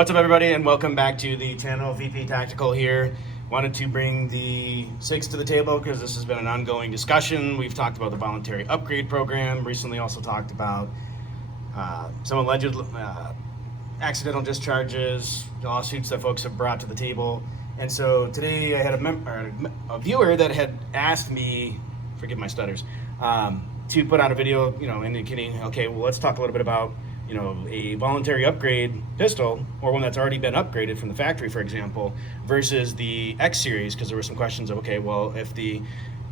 What's up, everybody, and welcome back to the channel. VP Tactical here. Wanted to bring the SIGs to the table because this has been an ongoing discussion. We've talked about the voluntary upgrade program. Recently also talked about some alleged accidental discharges, lawsuits that folks have brought to the table. And so today I had a viewer that had asked me, forgive my stutters, to put out a video, indicating, okay, well, let's talk a little bit about a voluntary upgrade pistol, or one that's already been upgraded from the factory, for example, versus the X-series, because there were some questions of, okay, well, if the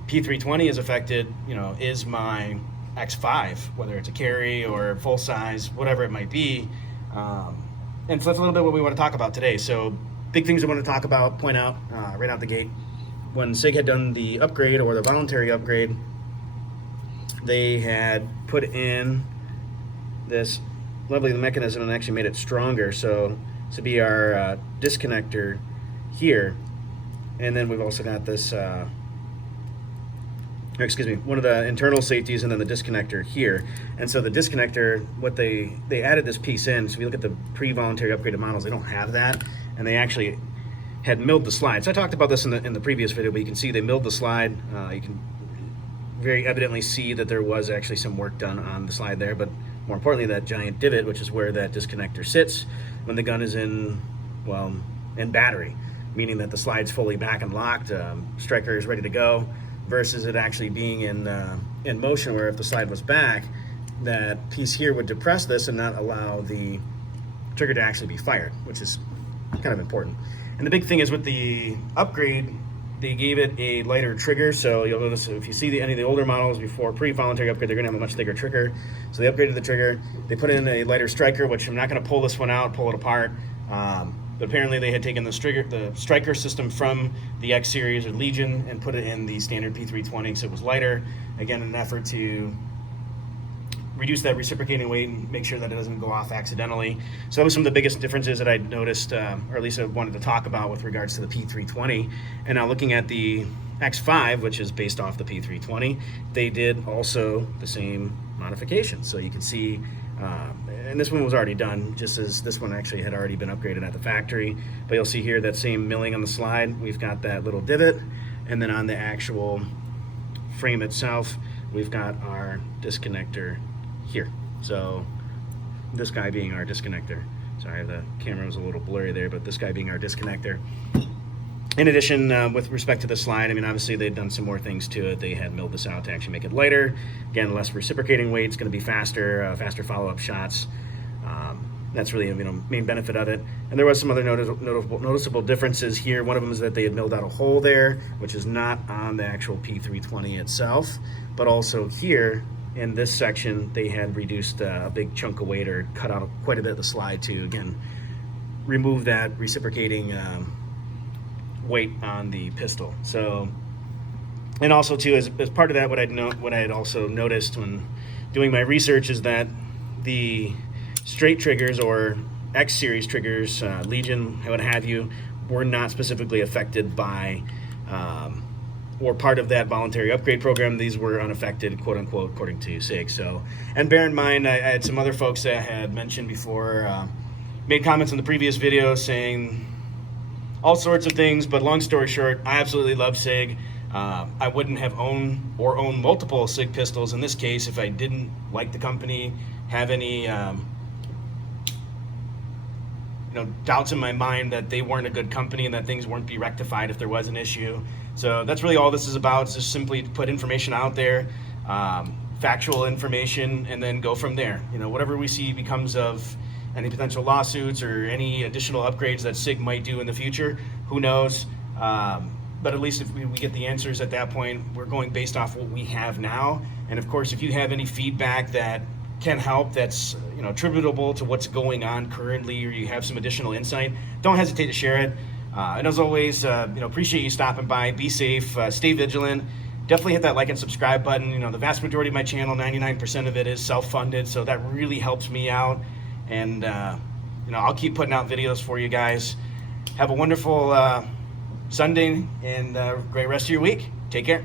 P320 is affected, is my X5, whether it's a carry or full size, whatever it might be. And so that's a little bit what we want to talk about today. So big things I want to talk about, point out right out the gate. When SIG had done the upgrade, or the voluntary upgrade, they had put in this lovely mechanism and actually made it stronger. So this would be our disconnector here, and then we've also got this one of the internal safeties, and then the disconnector here. And so the disconnector, what they added this piece in. So if you look at the pre-voluntary upgraded models, they don't have that, and they actually had milled the slide. So I talked about this in the previous video, but you can see they milled the slide. You can very evidently see that there was actually some work done on the slide there, but more importantly, that giant divot, which is where that disconnector sits when the gun is in battery, meaning that the slide's fully back and locked, striker is ready to go, versus it actually being in motion, where if the slide was back, that piece here would depress this and not allow the trigger to actually be fired, which is kind of important. And the big thing is with the upgrade, they gave it a lighter trigger. So you'll notice if you see any of the older models before pre-voluntary upgrade, they're gonna have a much thicker trigger. So they upgraded the trigger. They put in a lighter striker, which I'm not gonna pull this one out, pull it apart. But apparently they had taken the striker system from the X-series or Legion and put it in the standard P320, so it was lighter. Again, in an effort to reduce that reciprocating weight and make sure that it doesn't go off accidentally. So that was some of the biggest differences that I noticed, or at least I wanted to talk about with regards to the P320. And now looking at the X5, which is based off the P320, they did also the same modification. So you can see, and this one was already done, just as this one actually had already been upgraded at the factory. But you'll see here that same milling on the slide. We've got that little divot, and then on the actual frame itself, we've got our disconnector here. So this guy being our disconnector. Sorry, the camera was a little blurry there, but this guy being our disconnector. In addition, with respect to the slide, I mean, obviously they'd done some more things to it. They had milled this out to actually make it lighter. Again, less reciprocating weight. It's going to be faster, faster follow-up shots. That's really main benefit of it. And there was some other noticeable differences here. One of them is that they had milled out a hole there, which is not on the actual P320 itself, but also here in this section, they had reduced a big chunk of weight, or cut out quite a bit of the slide to, again, remove that reciprocating weight on the pistol. So, and also too, as part of that, what I had also noticed when doing my research is that the straight triggers, or X-series triggers, Legion, what have you, were not specifically affected by or part of that voluntary upgrade program. These were unaffected, quote unquote, according to SIG. So, and bear in mind, I had some other folks that had mentioned before, made comments in the previous video saying all sorts of things, but long story short, I absolutely love SIG. I wouldn't have owned multiple SIG pistols in this case if I didn't like the company, have any doubts in my mind that they weren't a good company and that things weren't be rectified if there was an issue. So that's really all this is about. It's just simply to put information out there, factual information, and then go from there. Whatever we see becomes of any potential lawsuits or any additional upgrades that SIG might do in the future, who knows? But at least if we get the answers at that point, we're going based off what we have now. And of course, if you have any feedback that can help, that's attributable to what's going on currently, or you have some additional insight, don't hesitate to share it. And as always, appreciate you stopping by. Be safe, stay vigilant. Definitely hit that like and subscribe button. The vast majority of my channel, 99% of it is self-funded, so that really helps me out. And I'll keep putting out videos for you guys. Have a wonderful Sunday and great rest of your week. Take care.